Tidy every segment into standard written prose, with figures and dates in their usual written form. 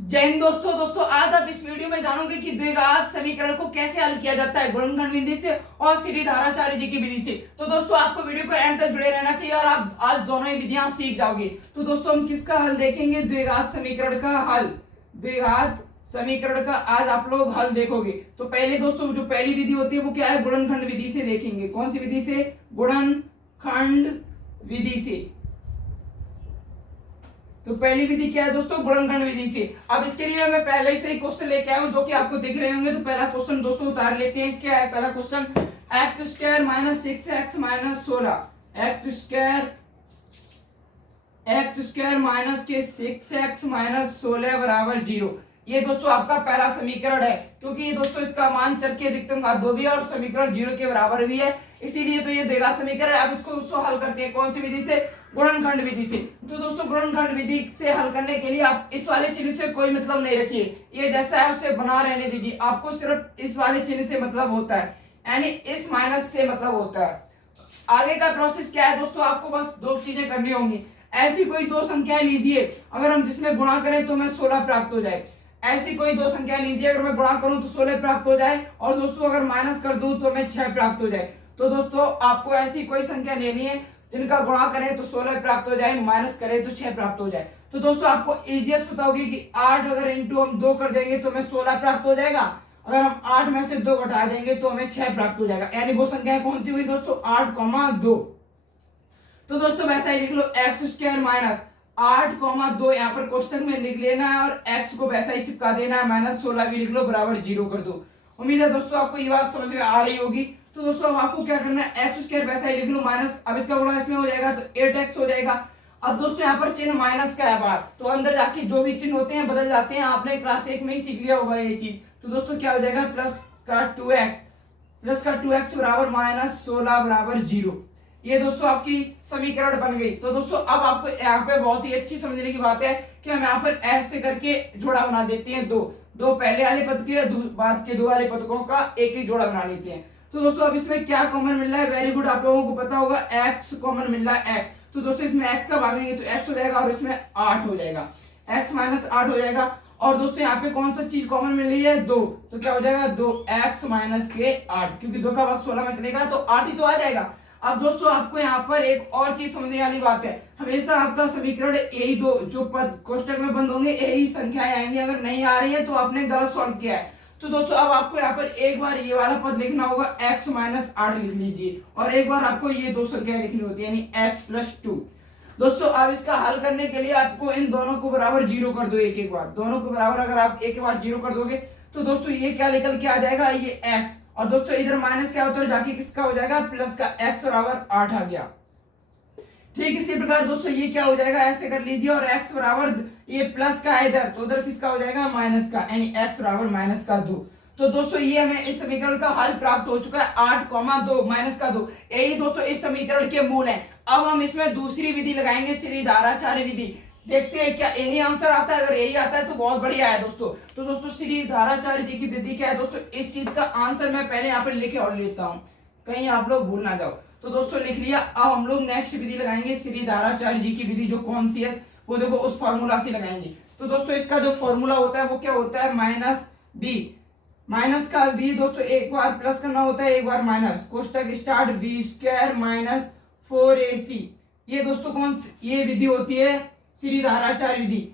जय हिंद दोस्तों आज आप इस वीडियो में जानोगे कि द्विघात समीकरण को कैसे हल किया जाता है गुणनखंड विधि से और श्रीधराचार्य जी की विधि से। तो दोस्तों आपको वीडियो को एंड तक जुड़े रहना चाहिए और आप आज दोनों ही विधियां सीख जाओगे। तो दोस्तों हम किसका हल देखेंगे? द्विघात समीकरण का हल। द्विघात समीकरण का आज आप लोग हल देखोगे। तो पहले दोस्तों जो पहली विधि होती है वो क्या है? गुणनखंड विधि से देखेंगे। कौन सी विधि से? गुणनखंड विधि से। तो पहली विधि क्या है दोस्तों? गुणनखंड विधि से। अब इसके लिए मैं पहले से ही क्वेश्चन लेके आया हूं जो कि आपको दिख रहे होंगे। तो पहला क्वेश्चन दोस्तों उतार लेते हैं। क्या है पहला question? X square minus 6x minus 16 x square minus के 6x माइनस 16 बराबर 0। ये दोस्तों आपका पहला समीकरण है, क्योंकि ये दोस्तों इसका मान चर की अधिकतम घात 2 भी है और समीकरण 0 के बराबर भी है, इसीलिए तो ये द्विघात समीकरण है। अब इसको दोस्तों हल करते हैं। कौन सी विधि से? गुणनखंड विधि से। तो दोस्तों गुणनखंड विधि से हल करने के लिए आप इस वाले चिन्ह से कोई मतलब नहीं रखिए, ये जैसा है उसे बना रहने दीजिए। आपको सिर्फ इस वाले चिन्ह से मतलब होता है, यानी इस माइनस से मतलब होता है। आगे का प्रोसेस क्या है दोस्तों? आपको बस दो चीजें करनी होंगी। ऐसी कोई दो संख्या लीजिए अगर हम जिसमें गुणा करें तो हमें 16 प्राप्त हो जाए। ऐसी कोई दो संख्या लीजिए अगर मैं गुणा करूं तो 16 प्राप्त हो जाए, और दोस्तों अगर माइनस कर दूं तो हमें 6 प्राप्त हो जाए। तो दोस्तों आपको ऐसी कोई संख्या लेनी है जिनका गुणा करें तो 16 प्राप्त हो जाए, माइनस करें तो 6 प्राप्त हो जाए। तो दोस्तों आपको इजीएस्ट पता होगी कि 8 अगर इंटू हम 2 कर देंगे तो हमें 16 प्राप्त हो जाएगा। अगर हम 8 में से 2 घटा देंगे तो हमें 6 प्राप्त हो जाएगा। यानी वो संख्या कौन सी हुई दोस्तों? 8,2। तो दोस्तों वैसा ही लिख लो, एक्स स्क्वायर माइनस 8,2 यहाँ पर कोष्टक में लिख लेना है और x को वैसा ही चिपका देना है, माइनस 16 भी लिख लो, बराबर 0 कर दो। उम्मीद है दोस्तों आपको ये बात समझ में आ रही होगी। तो दोस्तों अब आपको क्या करना है? एक्स स्क्वायर वैसा ही लिख लो, माइनस अब इसका गुणा इसमें हो जाएगा तो 8x हो जाएगा। अब दोस्तों यहाँ पर चिन्ह माइनस का है बाहर, तो अंदर जाके जो भी चिन्ह होते हैं बदल जाते हैं। आपने क्लास 1 में ही सीख लिया होगा ये चीज। तो दोस्तों क्या हो जाएगा? प्लस का 2x बराबर माइनस 16 बराबर 0। ये दोस्तों आपकी समीकरण बन गई। तो दोस्तों अब आपको यहाँ पे बहुत ही अच्छी समझने की बात है कि हम यहाँ पर ऐसे करके जोड़ा बना देते हैं। दो पहले वाले पद के बाद के दो वाले पदकों का एक ही जोड़ा बना लेते हैं। तो दोस्तों अब इसमें क्या कॉमन मिल रहा है? वेरी गुड, आप लोगों को पता होगा, x कॉमन मिल रहा है x। तो दोस्तों इसमें x का भागेंगे तो x हो जाएगा और इसमें 8 हो जाएगा, x माइनस 8 हो जाएगा। और दोस्तों यहाँ पे कौन सा चीज कॉमन मिल रही है? 2। तो क्या हो जाएगा? 2x माइनस के 8, क्योंकि 2 का भाग 16 में चलेगा तो 8 ही तो आ जाएगा। अब दोस्तों आपको यहाँ पर एक और चीज समझने वाली बात है, हमेशा आपका समीकरण यही दो जो पद कोष्टक में बंद होंगे यही संख्याएं आएंगी। अगर नहीं आ रही है तो आपने गलत सॉल्व किया है। तो दोस्तों अब आपको यहाँ पर एक बार ये वाला पद लिखना होगा, x माइनस 8 लिख लीजिए, और एक बार आपको ये दो संख्याएं लिखनी होती है, यानी x प्लस 2। दोस्तों अब इसका हल करने के लिए आपको इन दोनों को बराबर 0 कर दो एक बार। दोनों को बराबर अगर आप एक बार 0 कर दोगे तो दोस्तों ये क्या निकल के आ जाएगा? ये x, और दोस्तों इधर माइनस क्या होता है जाके किसका हो जाएगा? प्लस का, x बराबर 8 आ गया। ठीक इसी प्रकार दोस्तों ये क्या हो जाएगा? ऐसे कर लीजिए, और x बराबर ये प्लस का है इधर तो उधर किसका हो जाएगा? माइनस का, यानी x बराबर माइनस का 2। तो दोस्तों ये हमें इस समीकरण का हल प्राप्त हो चुका है, 8,2 माइनस का 2। यही दोस्तों इस समीकरण के मूल है। अब हम इसमें दूसरी विधि लगाएंगे, श्रीधराचार्य विधि। देखते हैं क्या यही आंसर आता है। अगर यही आता है तो बहुत बढ़िया है दोस्तों। तो दोस्तों श्रीधराचार्य जी की विधि क्या है दोस्तों? इस चीज का आंसर मैं पहले यहाँ पर लिखे और लेता हूँ, कहीं आप लोग भूल ना जाओ। तो दोस्तों लिख लिया। अब हम लोग नेक्स्ट विधि लगाएंगे, श्रीधराचार्य जी की विधि। जो कौन सी है वो देखो उस फॉर्मूला से लगाएंगे। तो दोस्तों इसका जो फॉर्मूला होता है वो क्या होता है? माइनस बी, माइनस का बी दोस्तों एक बार प्लस करना होता है एक बार माइनस, कोष्टक start B square minus 4ac। ये दोस्तों ये विधि होती है श्रीधराचार्य विधि।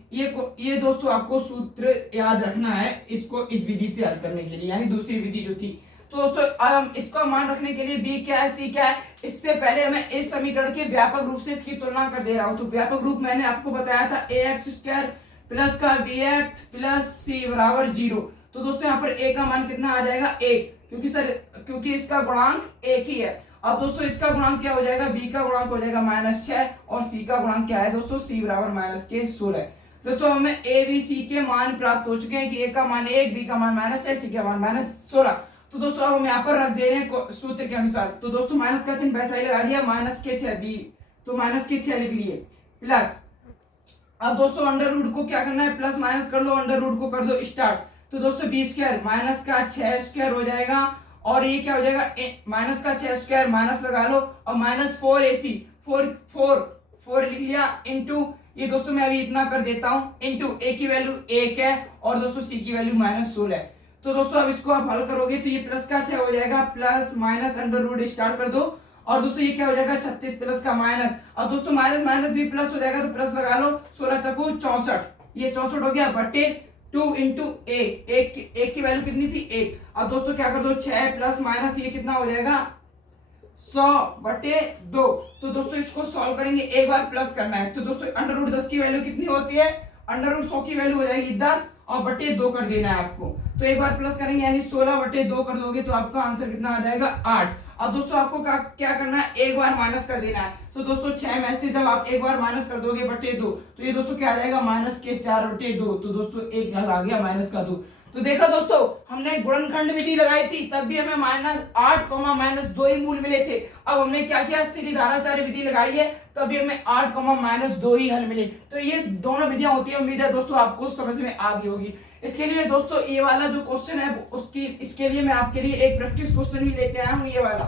ये दोस्तों आपको सूत्र याद रखना है इसको इस विधि से हल करने के लिए, यानी दूसरी विधि जो थी। तो दोस्तों अब हम इसका मान रखने के लिए b क्या है c क्या है, इससे पहले हमें इस समीकरण के व्यापक रूप से इसकी तुलना कर दे रहा हूं। तो व्यापक रूप मैंने आपको बताया था ax स्क्वायर प्लस का bx प्लस c बराबर 0। तो दोस्तों यहाँ पर a का मान कितना आ जाएगा? 1, क्योंकि इसका गुणांक 1 ही है। अब दोस्तों इसका गुणांक क्या हो जाएगा? b का गुणांक हो जाएगा -6, और c का गुणांक क्या है दोस्तों? c बराबर माइनस के 16। दोस्तों हमें a b c के मान प्राप्त हो चुके हैं कि a का मान 1, b का मान -6, c का मान -16। तो दोस्तों अब हम यहाँ पर रख दे रहे हैं सूत्र के अनुसार। तो दोस्तों माइनस का चिन्ह वैसा ही लगा दिया, -6 b, तो -6 लिख लिए, प्लस। अब दोस्तों अंडर रूट को क्या करना है? प्लस माइनस कर लो, अंडर रूट को कर दो स्टार्ट। तो दोस्तों बी स्क्वायर माइनस का 6 स्क्वायर हो जाएगा, और ये क्या हो जाएगा? माइनस का 6 स्क्वायर माइनस लगा लो, और -4ac, 4 लिख लिया, इंटू ये दोस्तों मैं अभी इतना कर देता हूँ, इंटू ए की वैल्यू 1 है और दोस्तों सी की वैल्यू -16 है। तो दोस्तों अब इसको आप हल करोगे तो ये प्लस का 6 हो जाएगा, plus minus under root start कर दो और दोस्तों ये क्या हो जाएगा 36 प्लस का माइनस, और दोस्तों माइनस माइनस भी प्लस हो जाएगा तो प्लस लगा लो, 16 चौको 64, ये 64 हो गया बटे 2 इंटू ए, एक की वैल्यू कितनी थी 1। अब दोस्तों क्या कर दो 6 प्लस माइनस ये कितना हो जाएगा 100 बटे 2। तो दोस्तों इसको सॉल्व करेंगे, एक बार प्लस करना है। तो दोस्तों अंडर रूट 10 की वैल्यू कितनी होती है, अंडर रूट 100 की वैल्यू हो जाएगी 10 और बटे 2 कर देना है आपको। तो एक बार प्लस करेंगे यानी 16 बटे 2 कर दोगे तो आपका आंसर कितना आ जाएगा 8। अब दोस्तों आपको क्या करना है, एक बार माइनस कर देना है। तो दोस्तों 6 में से जब आप एक बार माइनस कर दोगे बटे 2 तो ये दोस्तों क्या आ जाएगा -4 बटे 2। तो दोस्तों एक हल आ गया -2। तो देखा दोस्तों हमने गुणनखंड विधि लगाई थी तब भी हमें -8 -2 ही मूल मिले थे। अब हमने क्या किया, सीढ़ीधाराचार्य विधि लगाई है तभी हमें 8 -2 ही हल मिले। तो ये दोनों विधियां होती है, उम्मीद है दोस्तों आपको समझ में आ गई होगी। इसके लिए दोस्तों ये वाला जो क्वेश्चन है इसके लिए मैं आपके लिए एक प्रैक्टिस क्वेश्चन भी लेके आया हूँ। ये वाला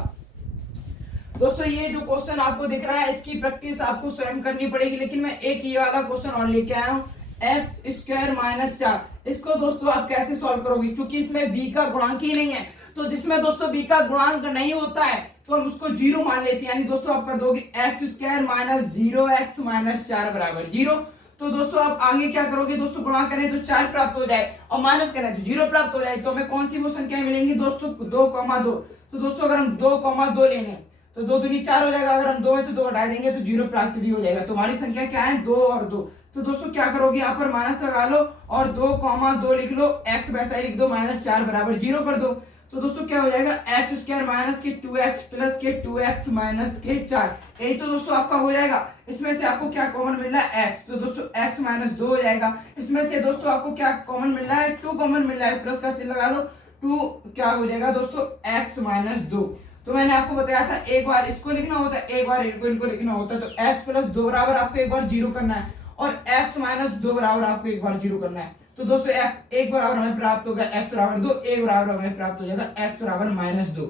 दोस्तों ये जो क्वेश्चन आपको दिख रहा है इसकी प्रैक्टिस आपको स्वयं करनी पड़ेगी, लेकिन मैं एक ये वाला क्वेश्चन और लेके आया हूँ, x² -4। इसको दोस्तों आप कैसे सॉल्व करोगे, क्योंकि इसमें b का गुणांक ही नहीं है। तो जिसमें दोस्तों b का गुणांक नहीं होता है तो हम उसको 0 मान लेते हैं, यानी दोस्तों आप कर दोगे x² -0x -4 बराबर 0। तो दोस्तों आप आगे क्या करोगे, दोस्तों गुणा करें तो 4 प्राप्त हो जाए और माइनस करें तो 0 प्राप्त हो जाए। तो हमें कौन सी वो संख्या मिलेंगी दोस्तों 2,2। तो दोस्तों अगर हम 2,2 लेंगे तो 2 दूनी 4 हो जाएगा, अगर हम 2 में से 2 हटा देंगे तो 0 प्राप्त भी हो जाएगा। तो हमारी संख्या क्या है 2 और 2। तो दोस्तों क्या करोगे, यहाँ पर माइनस लगा लो और 2,2 लिख लो, x वैसा ही लिख दो, -4 बराबर 0 कर दो। तो दोस्तों क्या हो जाएगा x² माइनस के 2x प्लस के 2x माइनस के 4। यही तो दोस्तों आपका हो जाएगा। इसमें से आपको क्या कॉमन मिल रहा है x, तो दोस्तों x -2 हो जाएगा। इसमें से दोस्तों आपको क्या कॉमन मिल रहा है 2 कॉमन मिल रहा है, प्लस का चिन्ह लगा लो, 2 क्या हो जाएगा दोस्तों x -2। तो मैंने आपको बताया था एक बार इसको लिखना होता है, एक बार इनको लिखना होता है। तो x + 2 बराबर आपको एक बार 0 करना है और x -2 बराबर आपको एक बार 0 करना है। तो दोस्तों एक बराबर हमें प्राप्त होगा x बराबर 2, एक बराबर हमें प्राप्त हो जाएगा x बराबर -2।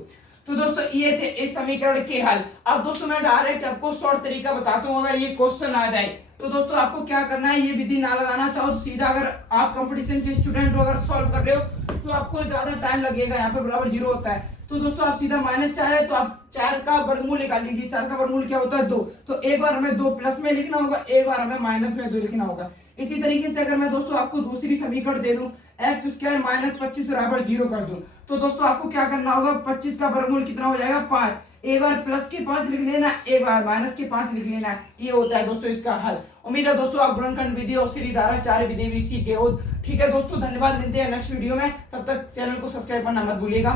तो दोस्तों ये थे इस समीकरण के हल। अब दोस्तों मैं डायरेक्ट आपको शॉर्ट तरीका बताता हूँ, अगर ये क्वेश्चन आ जाए तो दोस्तों आपको क्या करना है, ये विधि ना लगाना चाहो तो सीधा, अगर आप कंपटीशन के स्टूडेंट हो, अगर सॉल्व कर रहे हो तो आपको ज्यादा टाइम लगेगा, यहाँ पे बराबर 0 होता है। तो दोस्तों आप सीधा -4 है तो आप 4 का वर्गमूल निकाल लीजिए। 4 का वर्गमूल क्या होता है 2। तो एक बार हमें 2 प्लस में लिखना होगा, एक बार हमें माइनस में 2 लिखना होगा। इसी तरीके से अगर मैं दोस्तों आपको दूसरी समीकरण दे दूं x² -25 बराबर 0 कर दूं, तो दोस्तों आपको क्या करना होगा, 25 का वर्गमूल कितना हो जाएगा 5। एक बार प्लस के 5 लिख लेना, एक बार माइनस के 5 लिख लेना। ये होता है दोस्तों इसका हल। उम्मीद है दोस्तों आप गुणनखंड विधि और सीढ़ीधाराचार्य विधि भी सीखे हो। ठीक है दोस्तों, धन्यवाद, मिलते हैं नेक्स्ट वीडियो में। तब तक चैनल को सब्सक्राइब करना मत भूलिएगा।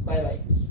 Bye bye.